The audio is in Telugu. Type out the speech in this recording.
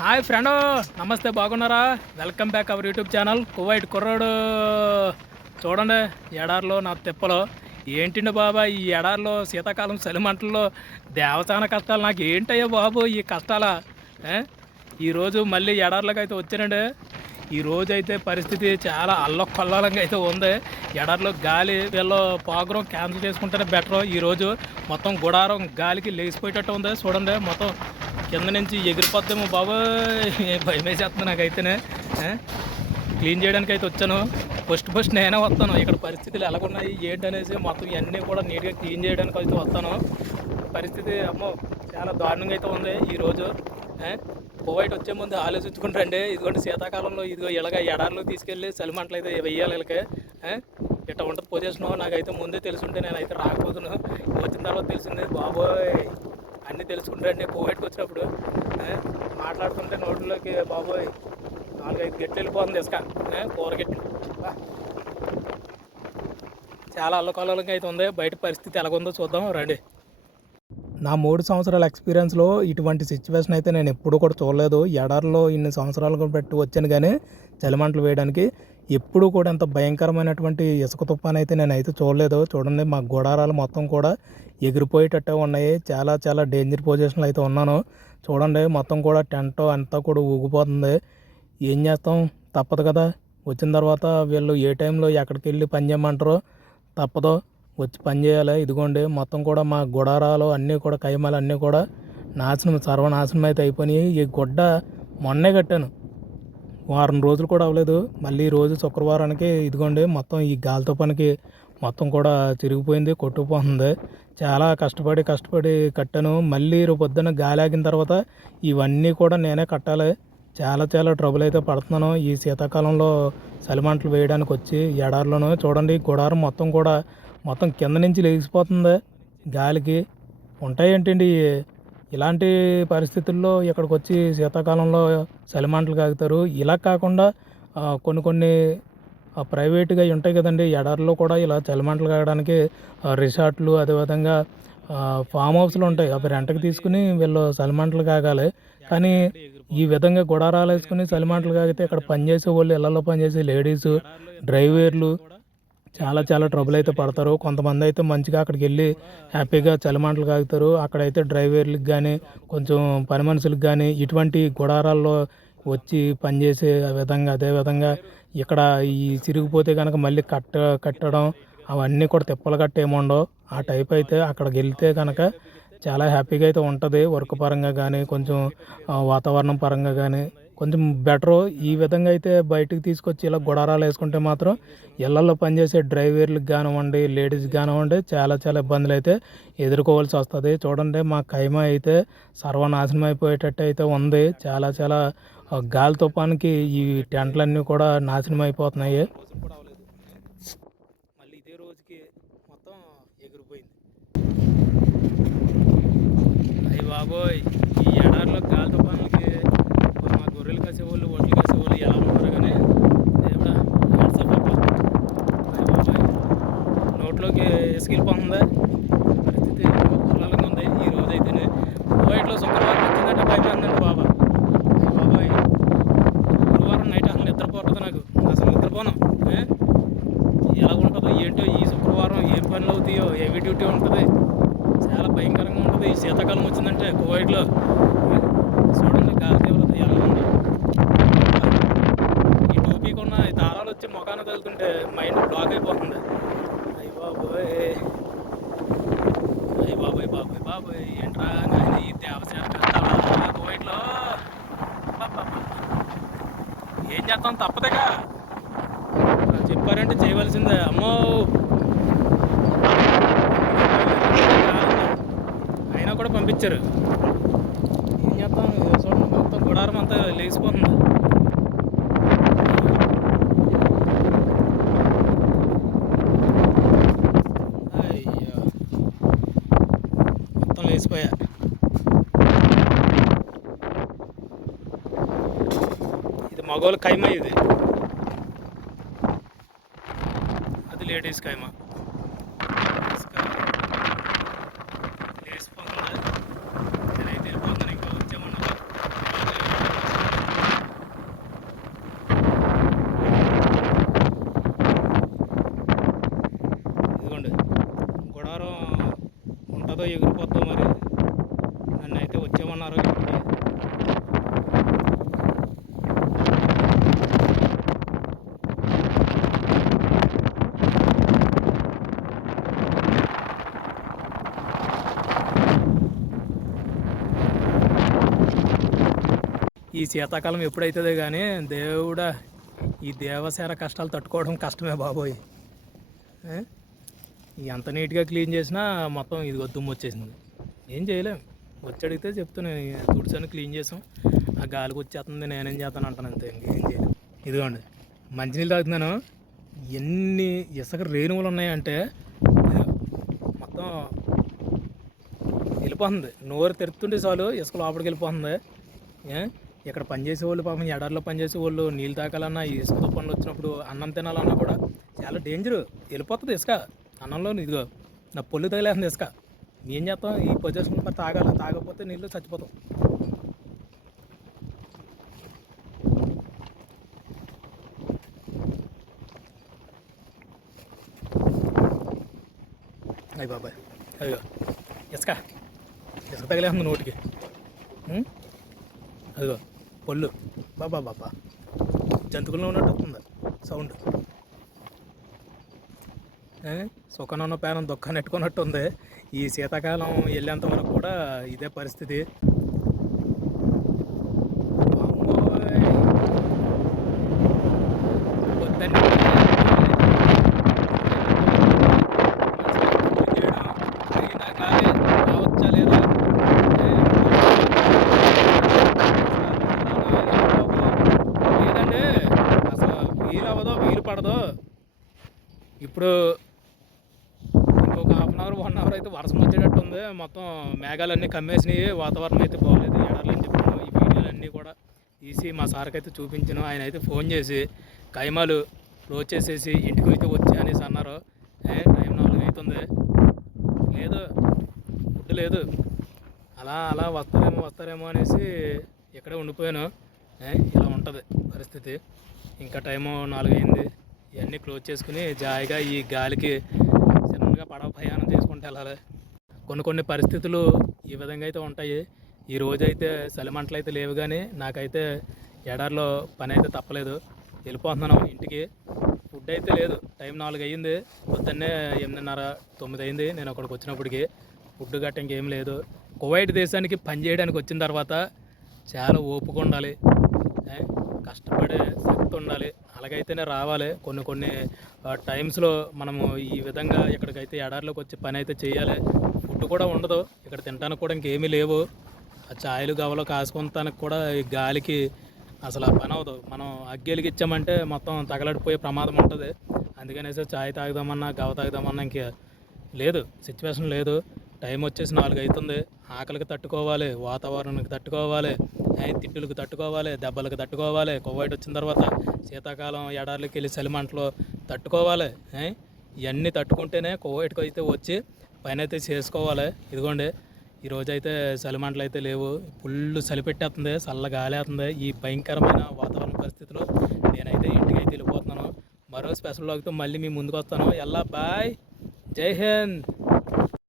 హాయ్ ఫ్రెండ్ నమస్తే బాగున్నారా? Welcome back our YouTube channel Kuwait కుర్రాడు. చూడండి ఎడార్లో నా తిప్పలో. ఏంటిండి బాబా ఈ ఎడార్లో శీతాకాలం చలిమంటల్లో దేవస్థాన కష్టాలు నాకు ఏంటయ్యా బాబు ఈ కష్టాలా? ఈరోజు మళ్ళీ ఎడార్లోకి అయితే వచ్చానండి. ఈ అయితే పరిస్థితి చాలా అల్లకొల్లాలంగా అయితే ఉంది. ఎడారిలో గాలి వీళ్ళు పోగ్రం క్యాన్సిల్ చేసుకుంటేనే బెటర్. ఈరోజు మొత్తం గుడారం గాలికి లేచిపోయేటట్టు ఉంది. చూడండి మొత్తం కింద నుంచి ఎగిరిపోద్దేమో బాబోయ్. భయం వేసేస్తుంది నాకైతేనే. క్లీన్ చేయడానికి అయితే వచ్చాను. ఫస్ట్ ఫస్ట్ నేనే వస్తాను. ఇక్కడ పరిస్థితులు ఎలాగున్నాయి ఏంటనేసి మొత్తం ఇవన్నీ కూడా నీట్గా క్లీన్ చేయడానికి అయితే వస్తాను. పరిస్థితి అమ్మో చాలా దారుణంగా అయితే ఉంది ఈరోజు ఏ? కువైట్ వచ్చే ముందు ఆలోచించుకుంటారండి ఇదిగోండి శీతాకాలంలో ఇదిగో ఇలాగ ఎడార్లు తీసుకెళ్ళి చలిమంటలు అయితే వెయ్యాలి వీళ్ళకి. ఇట్లా ఉంటుంది పొజిషన్ నాకైతే ముందే తెలుసుంటే నేనైతే రాకపోతున్నాను వచ్చిన తర్వాత తెలిసింది బాబోయ్ అన్నీ తెలుసుకుంటారండి కోవిడ్కి వచ్చినప్పుడు మాట్లాడుతుంటే నోట్లోకి బాబోయ్ నాలుగైదు గెట్లు వెళ్ళిపోతుంది ఇసుక కూరగెట్లు కూర చాలా అల్లకల్లంగా అయితే ఉంది. బయట పరిస్థితి ఎలాగుందో చూద్దాం రండి. నా మూడు సంవత్సరాల ఎక్స్పీరియన్స్లో ఇటువంటి సిచ్యువేషన్ అయితే నేను ఎప్పుడూ కూడా చూడలేదు. ఎడారిలో ఇన్ని సంవత్సరాలు పెట్టి వచ్చాను కానీ చలిమంటలు వేయడానికి ఎప్పుడూ కూడా అంత భయంకరమైనటువంటి ఇసుక తుఫాన్ అయితే నేను అయితే చూడలేదు. చూడండి మా గుడారాలు మొత్తం కూడా ఎగిరిపోయేటట్టే ఉన్నాయి. చాలా చాలా డేంజర్ పొజిషన్లో అయితే ఉన్నాను. చూడండి మొత్తం కూడా టెంట్ అంతా కూడా ఊగిపోతుంది. ఏం చేస్తాం? తప్పదు కదా. వచ్చిన తర్వాత వీళ్ళు ఏ టైంలో ఎక్కడికి వెళ్ళి పని చేయమంటారో తప్పదు. వచ్చి పని చేయాలి. ఇదిగోండి మొత్తం కూడా మా గుడారాలు అన్నీ కూడా కైమాలు అన్నీ కూడా నాశనం సర్వనాశనం అయితే అయిపోయినాయి. ఈ గుడ్డ మొన్నే కట్టాను. వారం రోజులు కూడా అవ్వలేదు. మళ్ళీ ఈ రోజు శుక్రవారానికి ఇదిగోండి మొత్తం ఈ గాలితో పనికి మొత్తం కూడా చిరిగిపోయింది కొట్టుకుపోతుంది. చాలా కష్టపడి కష్టపడి కట్టాను. మళ్ళీ రేపు పొద్దున్న గాలి ఆగిన తర్వాత ఇవన్నీ కూడా నేనే కట్టాలి. చాలా చాలా ట్రబుల్ అయితే పడుతున్నాను. ఈ శీతాకాలంలో చలిమంటలు వేయడానికి వచ్చి ఎడారిలోనూ చూడండి గుడారం మొత్తం కూడా మొత్తం కింద నుంచి లేచిపోతుంది గాలికి. ఉంటాయేంటండి ఇలాంటి పరిస్థితుల్లో ఇక్కడికి వచ్చి శీతాకాలంలో చలిమంటలు కాగుతారు. ఇలా కాకుండా కొన్ని కొన్ని ప్రైవేట్గా ఉంటాయి కదండి. ఎడారిలో కూడా ఇలా చలిమంటలు కాగడానికి రిసార్ట్లు అదేవిధంగా ఫామ్ హౌస్లు ఉంటాయి. అవి రెంటకి తీసుకుని వీళ్ళు చలిమంటలు కాగాలి. కానీ ఈ విధంగా గుడారాలు వేసుకుని చలిమంటలు కాగితే ఇక్కడ పనిచేసే వాళ్ళు ఇళ్ళలో పనిచేసే లేడీస్ డ్రైవర్లు చాలా చాలా ట్రబుల్ అయితే పడతారు. కొంతమంది అయితే మంచిగా అక్కడికి వెళ్ళి హ్యాపీగా చలిమంటలు కాగుతారు. అక్కడైతే డ్రైవర్లకు కానీ కొంచెం పని మనుషులకు కానీ ఇటువంటి గుడారాల్లో వచ్చి పనిచేసే విధంగా అదే విధంగా ఇక్కడ ఈ చిరిగిపోతే కనుక మళ్ళీ కట్ట కట్టడం అవన్నీ కూడా తిప్పలు కట్టేముండవు ఆ టైప్ అయితే అక్కడికి వెళ్తే కనుక చాలా హ్యాపీగా అయితే ఉంటుంది. వర్క్ పరంగా కానీ కొంచెం వాతావరణం పరంగా కానీ కొంచెం బెటరు. ఈ విధంగా అయితే బయటికి తీసుకొచ్చి ఇలా గుడారాలు వేసుకుంటే మాత్రం ఇళ్ళలో పనిచేసే డ్రైవర్లకు కానివ్వండి లేడీస్ కానివ్వండి చాలా చాలా ఇబ్బందులు అయితే ఎదుర్కోవాల్సి వస్తుంది. చూడండి మా కైమ అయితే సర్వనాశనం అయిపోయేటట్టు అయితే ఉంది. చాలా చాలా గాలి తుఫానికి ఈ టెంట్లన్నీ కూడా నాశనం అయిపోతున్నాయి. మళ్ళీ ఇదే రోజుకి మొత్తం ఎగిరిపోయింది. అయ్యి బాబోయ్ ఈ ఎడారిలో గాలి తుఫాన్లకి మా గొర్రెలు కాసేవాళ్ళు ఒడ్లు కాసేవాళ్ళు ఎలా ఉంటారు కానీ దేవుడా వాట్సాప్ బాబోయ్ నోట్లోకి ఇసుకెళ్ళిపోతుందా? పరిస్థితి కులాలంగా ఉంది. ఈ రోజు అయితేనే కువైట్లో శుక్రవారం వచ్చిందంటే భయం ఉందండి బాబా అయ్య బాబాయ్ గురువారం నైట్ అసలు నిద్రపోతుంది నాకు అసలు నిద్రపోను ఏ? ఎలా ఉంటుందో ఏంటో ఈ శుక్రవారం ఏం పనులు అవుతాయో హెవీ డ్యూటీ ఉంటుంది. చాలా భయంకరంగా ఉంటుంది. ఈ శీతాకాలం వచ్చిందంటే కువైట్లో చూడండి గాలి తీవ్రత ఎలా ఉందో ఈ టోపీకున్న ఈ దారాలు వచ్చి మొఖాన తగులుతుంటే మైండ్ బ్లాక్ అయిపోతుంది. అయ్యి బాబోయ్. అయ్యి బాబోయ్ బాబోయ్ బాబోయ్. ఏంట్రా నాయన ఈ దేవసేన కష్టాలా కువైట్లో ఏం చేస్తాం? తప్పదేగా. చెప్పారంటే చేయవలసిందే. అమ్మో అయినా కూడా పంపించారు. ఏం చేస్తాం? చూడండి మొత్తం గుడారం అంతా లేచిపోతుంది. మొత్తం లేచిపోయా. ఇది మగవాళ్ళ కైమ ఇది. అది లేడీస్ కైమా లేచిపోతుందా నేనైతే వెళ్ళిపోతున్నాను ఇంకా వచ్చామన్నా ఈ శీతాకాలం ఎప్పుడైతుందో కానీ దేవుడా ఈ దేవసేన కష్టాలు తట్టుకోవడం కష్టమే బాబోయ్. ఎంత నీట్గా క్లీన్ చేసినా మొత్తం ఇది దుమ్ము వచ్చేసింది. ఏం చేయలేం. వచ్చి అడిగితే చెప్తున్నాను తుడిచాను క్లీన్ చేసాం. ఆ గాలికి వచ్చేస్తుంది నేనేం చేస్తాను అంటాను అంతే ఇంకేం చేయలేం. ఇదిగోండి మంచినీళ్ళు తాగుతున్నాను. ఎన్ని ఇసుక రేణువులు ఉన్నాయంటే మొత్తం వెళ్ళిపోతుంది. నోరు తెరుతుంటే చాలు ఇసుక లోపలికి వెళ్ళిపోతుంది. ఏ? ఇక్కడ పనిచేసే వాళ్ళు పాపం ఎడారిలో పనిచేసే వాళ్ళు నీళ్ళు తాగాలన్నా ఇసుక ఇసుకతో వచ్చినప్పుడు అన్నం తినాలన్నా కూడా చాలా డేంజర్ వెళ్ళిపోతుంది ఇసుక. అన్నంలో ఇదిగో నా పొల్లు తగిలేస్తుంది ఇసుక. ఏం చేస్తాం? ఈ పొజిషన్ మరి తాగాలి. తాగకపోతే నీళ్ళు చచ్చిపోతాం. అయ్యి బాబాయ్. అయ్యో ఇసుక. ఇసుక తగిలేస్తుంది నోటికి. అదిగో పళ్ళు బాబా బాబా జంతుకుల్లో ఉన్నట్టు వస్తుంది సౌండ్ ఏ? ఉన్న పేనం దుఃఖం నెట్టుకున్నట్టు ఉంది ఈ శీతాకాలం వెళ్ళేంత వరకు కూడా ఇదే పరిస్థితి అమ్మోయ్. వద్దండి. ఇప్పుడు ఇంకొక half an hour one hour అయితే వర్షం వచ్చేటట్టు ఉంది. మొత్తం మేఘాలన్నీ కమ్మేసినాయి వాతావరణం అయితే బాగలేదు ఎడార్లు అని చెప్పాను. ఈ వీడియోలన్నీ కూడా తీసి మా సార్కి అయితే చూపించాను. ఆయన అయితే ఫోన్ చేసి కైమాలు క్లోజ్ చేసేసి ఇంటికి అయితే వచ్చి అనేసి అన్నారు. ఏ టైం నాలుగు అవుతుంది. లేదు ఫుడ్ లేదు. అలా అలా వస్తారేమో వస్తారేమో అనేసి ఇక్కడే ఉండిపోయాను. ఇలా ఉంటుంది పరిస్థితి. ఇంకా టైము నాలుగు అయింది ఇవన్నీ క్లోజ్ చేసుకుని జాయిగా ఈ గాలికి చిన్నగా పడవ ప్రయాణం చేసుకుంటూ వెళ్ళాలి. కొన్ని కొన్ని పరిస్థితులు ఈ విధంగా అయితే ఉంటాయి. ఈ రోజు అయితే చలిమంటలు అయితే లేవు కానీ నాకైతే ఎడారిలో పని అయితే తప్పలేదు. వెళ్ళిపోతున్నాను ఇంటికి. ఫుడ్ అయితే లేదు. టైం నాలుగు అయ్యింది. పొద్దున్నే ఎనిమిదిన్నర తొమ్మిది అయింది నేను అక్కడికి వచ్చినప్పటికి ఫుడ్ గట్ట ఇంకేం లేదు. కువైట్ దేశానికి పని చేయడానికి వచ్చిన తర్వాత చాలా ఓపిక ఉండాలి. కష్టపడే శక్తి ఉండాలి. అలాగైతేనే రావాలి. కొన్ని కొన్ని టైమ్స్లో మనము ఈ విధంగా ఇక్కడికైతే ఎడారిలోకి వచ్చి పని అయితే చేయాలి. ఫుడ్ కూడా ఉండదు. ఇక్కడ తినడానికి కూడా ఇంకేమీ లేవు. ఆ ఛాయలు గవలో కాసుకుంటానికి కూడా ఈ గాలికి అసలు ఆ పని అవ్వదు. మనం అగ్గేలికి ఇచ్చామంటే మొత్తం తగలడిపోయే ప్రమాదం ఉంటుంది. అందుకనేసి ఛాయ్ తాగుదామన్నా గవ తాగుదామన్నా ఇంక లేదు. సిచ్యువేషన్ లేదు. టైం వచ్చేసి నాలుగు అవుతుంది ఆకలికి తట్టుకోవాలి వాతావరణానికి తట్టుకోవాలి తిట్టులకు తట్టుకోవాలి దెబ్బలకు తట్టుకోవాలి. కోవిడ్ వచ్చిన తర్వాత శీతాకాలం ఎడార్లకి వెళ్ళి చలిమంటలు తట్టుకోవాలి ఇవన్నీ తట్టుకుంటేనే కోవిడ్కి అయితే వచ్చి పైన అయితే చేసుకోవాలి. ఇదిగోండి ఈరోజు అయితే చలిమంటలు అయితే లేవు. ఫుల్ చలి పెట్టేస్తుంది చల్ల గాలేస్తుంది. ఈ భయంకరమైన వాతావరణ పరిస్థితిలో నేనైతే ఇంటికి అయితే వెళ్ళిపోతున్నాను. మరో స్పెషల్ లాగ్తో మళ్ళీ మీ ముందుకు వస్తాను. ఎల్లా బాయ్. జై హింద్.